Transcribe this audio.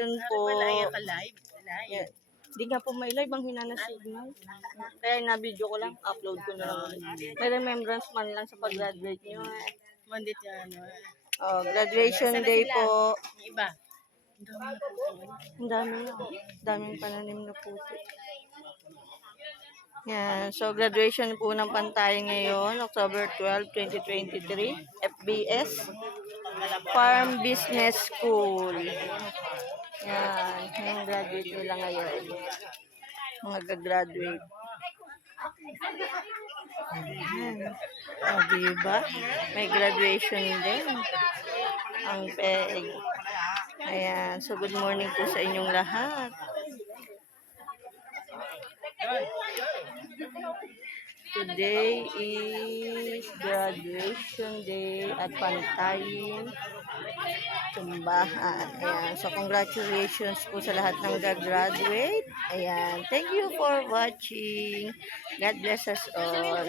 graduation po. Live. Yeah. Hindi nga po may live ang hinana signal. Kaya na-video ko lang, upload ko na lang. May remembrance man lang sa pag-graduate nyo. Mandit yan. Oh, graduation day po. Yung iba. Ang dami na. Daming pananim na puso. Yan. So, graduation po ng Pantayan ngayon, October 12, 2023. FBS. Farm Business School. Yan. Yung graduate nila ngayon. Mga gagraduate. Yan. O, diba? May graduation din. Ang PEG. Ayan. So, good morning po sa inyong lahat. Today is graduation day at Pantayin Tumbahan. Ayan. So, congratulations po sa lahat ng graduate. Ayan. Thank you for watching. God bless us all.